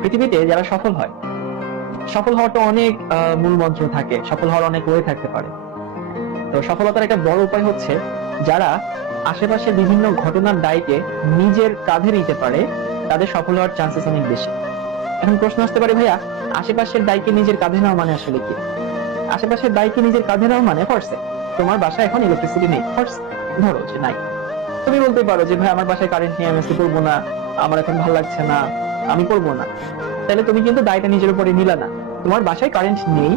পৃথিবীতে যারা সফল হয়, সফল হওয়ার তো অনেক মূল মন্ত্র থাকে, সফল হওয়ার অনেক ওয়ে থাকতে পারে। তো সফলতার একটা বড় উপায় হচ্ছে যারা আশেপাশে বিভিন্ন ঘটনার দায়কে নিজের কাঁধে নিতে পারে, তাদের সফল হওয়ার চান্সেস অনেক বেশি। এখন প্রশ্ন আসতে পারে, ভাইয়া আশেপাশের দায়কে নিজের কাঁধে নেওয়া মানে আসলে কি? আশেপাশের দায়কে নিজের কাঁধে নেওয়া মানে ফরসে তোমার বাসায় এখন ইলেকট্রিসিটি নেই, ধরো যে নাই, তুমি বলতে পারো যে ভাই আমার বাসায় কারেন্ট নেই, আমি আজকে পড়বো না, আমার এখন ভালো লাগছে না, আমি পড়বো না। তাহলে তুমি কিন্তু দায়টা নিজের উপরে নিলা না। তোমার বাসায় কারেন্ট নেই,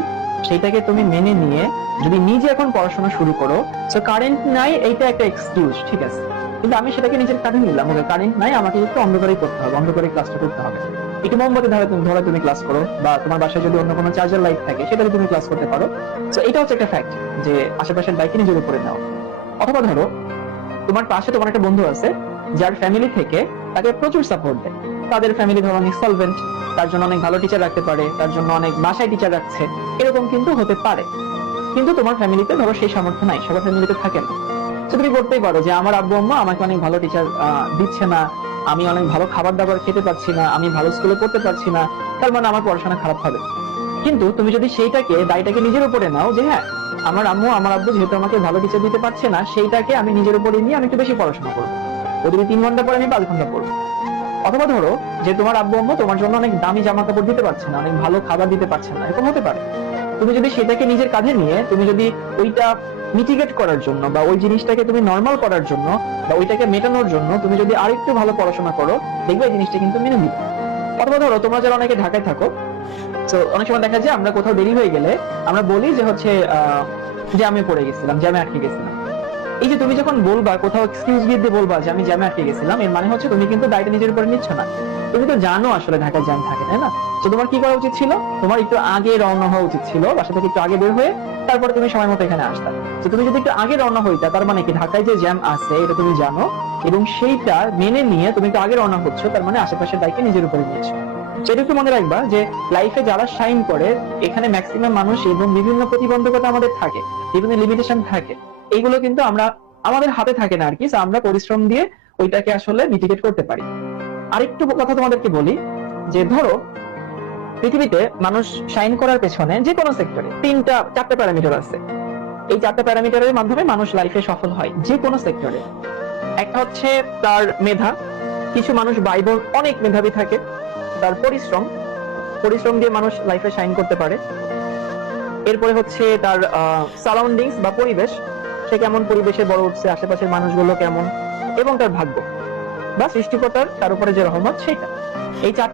সেইটাকে তুমি মেনে নিয়ে যদি নিজে এখন পড়াশোনা শুরু করো, তো কারেন্ট নাই এইটা একটা এক্সকিউজ, ঠিক আছে, কিন্তু আমি সেটাকে নিজের কাঁধে নিলাম, ওকে কারেন্ট নাই, আমাকে একটু অন্ধকারেই করতে হবে, অন্ধকারে ক্লাসটা করতে হবে। একটু মোমবাতি ধরে তুমি ক্লাস করো, বা তোমার বাসায় যদি অন্য কোনো চার্জার লাইট থাকে সেটাতে তুমি ক্লাস করতে পারো। তো এটা হচ্ছে একটা ফ্যাক্ট যে আশেপাশের দায়কে নিজের উপরে নাও। অথবা ধরো তোমার পাশে তোমার একটা বন্ধু আছে যার ফ্যামিলি থেকে তাকে প্রচুর সাপোর্ট দেয়, তাদের ফ্যামিলি ধরো অনেক সলভেন্ট, তার জন্য অনেক ভালো টিচার রাখতে পারে, তার জন্য অনেক বাসায় টিচার রাখছে, এরকম কিন্তু হতে পারে। কিন্তু তোমার ফ্যামিলিতে ধরো সেই সামর্থ্য নাই, সবার ফ্যামিলিতে থাকে না। তো তুমি করতেই পারো যে আমার আব্বু আম্মা আমাকে অনেক ভালো টিচার দিচ্ছে না, আমি অনেক ভালো খাবার দাবার খেতে পারছি না, আমি ভালো স্কুলে পড়তে পারছি না, তার মানে আমার পড়াশোনা খারাপ হবে। কিন্তু তুমি যদি সেইটাকে দায়টাকে নিজের উপরে নাও যে হ্যাঁ আমার আম্মু আমার আব্বু যেহেতু আমাকে ভালো টিচার দিতে পারছে না, সেইটাকে আমি নিজের উপরে নিয়ে আমি একটু বেশি পড়াশোনা করবো, ও যদি 3 ঘন্টা পরে আমি 5 ঘন্টা পড়বো। অথবা ধরো যে তোমার আব্বু আম্মু তোমার জন্য অনেক দামি জামা কাপড় দিতে পারছে না, অনেক ভালো খাবার দিতে পারছে না, এরকম হতে পারে। তুমি যদি সেটাকে নিজের কাঁধে নিয়ে তুমি যদি ওইটা মিটিগেট করার জন্য বা ওই জিনিসটাকে তুমি নর্মাল করার জন্য বা ওইটাকে মেটানোর জন্য তুমি যদি আরেকটু ভালো পড়াশোনা করো, দেখবে এই জিনিসটা কিন্তু মেনে নিবে। অথবা ধরো তোমরা যারা অনেকে ঢাকায় থাকো, তো অনেক সময় দেখা যায় আমরা কোথাও দেরি হয়ে গেলে আমরা বলি যে হচ্ছে জ্যামে পড়ে গেছিলাম, জ্যামে আটকে গেছিলাম। এই যে তুমি যখন বলবা কোথাও এক্সকিউজ দিয়ে বলবা যে আমি জ্যামে আটকে গেছিলাম, এর মানে হচ্ছে তুমি কিন্তু দায়টা নিজের উপরে নিচ্ছ না। তুমি তো জানো আসলে ঢাকায় জ্যাম থাকে, তাই না? তো তোমার কি করা উচিত ছিল? তোমার একটু আগে রওনা হওয়া উচিত ছিল, বাসা থেকে একটু আগে বের হয়ে তারপরে তুমি সময় মতো এখানে আসতা। তো তুমি যদি একটু আগে রওনা হইতা, তার মানে কি ঢাকায় যে জ্যাম আছে এটা তুমি জানো এবং সেইটা মেনে নিয়ে তুমি একটু আগে রওনা হচ্ছ, তার মানে আশেপাশের দায়কে নিজের উপরে নিয়েছো। সেটা একটু মনে রাখবা যে লাইফে যারা শাইন করে এখানে ম্যাক্সিমাম মানুষ এবং বিভিন্ন প্রতিবন্ধকতা আমাদের থাকে, বিভিন্ন লিমিটেশন থাকে, এইগুলো কিন্তু আমরা আমাদের হাতে থাকে না আর কি, আমরা পরিশ্রম দিয়ে ওইটাকে আসলে মিটিগেট করতে পারি। আরেকটু কথা তোমাদেরকে বলি যে ধরো পৃথিবীতে মানুষ শাইন করার পেছনে যে কোনো সেক্টরে 4টা প্যারামিটার আছে। এই 4টা প্যারামিটারের মাধ্যমে মানুষ লাইফে সফল হয় যে কোনো সেক্টরে। একটা হচ্ছে তার মেধা, কিছু মানুষ বাইবল অনেক মেধাবী থাকে। তার পরিশ্রম দিয়ে মানুষ লাইফে শাইন করতে পারে। এরপরে হচ্ছে তার সারাউন্ডিংস বা পরিবেশ, সে কেমন পরিবেশে বড় উঠছে, আশেপাশের মানুষগুলো কেমন, এবং তার ভাগ্য বা সৃষ্টিকর্তার তার উপরে যে রহমত, সেটা। এই